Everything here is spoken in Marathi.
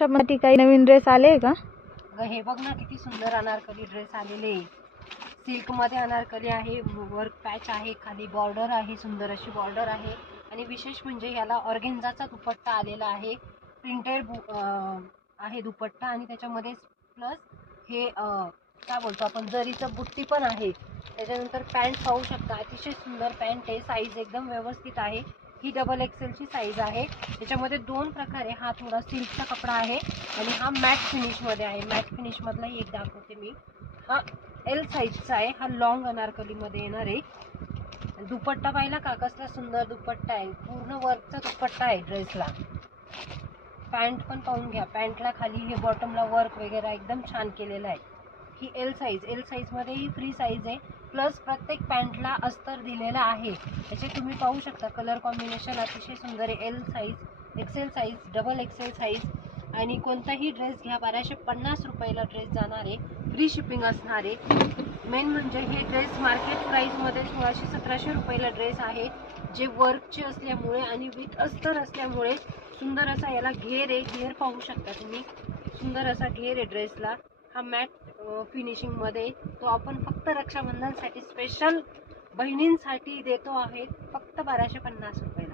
रक्षाबंधनसाठी काही नवीन ड्रेस आले का? हे बघ ना, किती सुंदर अनारकली ड्रेस आलेले. सिल्क मध्ये अनारकली आहे, वर्क पॅच आहे, खाली बॉर्डर आहे, सुंदर अशी बॉर्डर आहे. आणि विशेष म्हणजे याला ऑर्गेन्झाचा दुपट्टा आलेला आहे. प्रिंटेड आहे दुपट्टा आणि त्याच्यामध्ये प्लस हे काय बोलतो आपण, जरीचं बुट्टी पण आहे. त्याच्यानंतर पॅन्ट पाहू शकता, अतिशय सुंदर पॅन्ट आहे. साईज एकदम व्यवस्थित आहे. ही डबल एक्सेल ची साईज आहे. त्याच्यामध्ये दोन प्रकारे, हा थोडा सिल्कचा कपडा आहे आणि हा मॅट फिनिश मध्ये आहे. मॅट फिनिश मधलाही एक दाखवते मी. हा एल साईजचा आहे. हा लॉंग अनारकली मध्ये येणार आहे. दुपट्टा पाहिला का, कसला सुंदर दुपट्टा आहे. पूर्ण वर्कचा दुपट्टा आहे ड्रेसला. पॅन्ट पण पाहून घ्या, पॅन्टला खाली हे बॉटमला वर्क वगैरे एकदम छान केलेलं आहे. ही एल साईज मध्ये ही फ्री साईज आहे. प्लस प्रत्येक पॅन्टला अस्तर दिलेला आहे. त्याचे तुम्ही पाहू शकता कलर कॉम्बिनेशन अतिशय सुंदर आहे. L size, XL size, double XL size. आणि कोणताही ड्रेस घ्या 1250 रुपयाला ड्रेस जाणार आहे. फ्री शिपिंग असणार आहे. मेन म्हणजे हे ड्रेस मार्केट प्राइसमध्ये 1600-1700 रुपयाला ड्रेस आहे. जे वर्कचे असल्यामुळे आणि विथ अस्तर असल्यामुळे सुंदर असा याला घेर आहे. घेर पाहू शकता तुम्ही, सुंदर असा घेर आहे ड्रेसला. हा मॅट फिनिशिंग मध्ये, तो आपण फक्त रक्षाबंधनसाठी स्पेशल बहिणींसाठी देतो आहे, फक्त 1250 रुपये.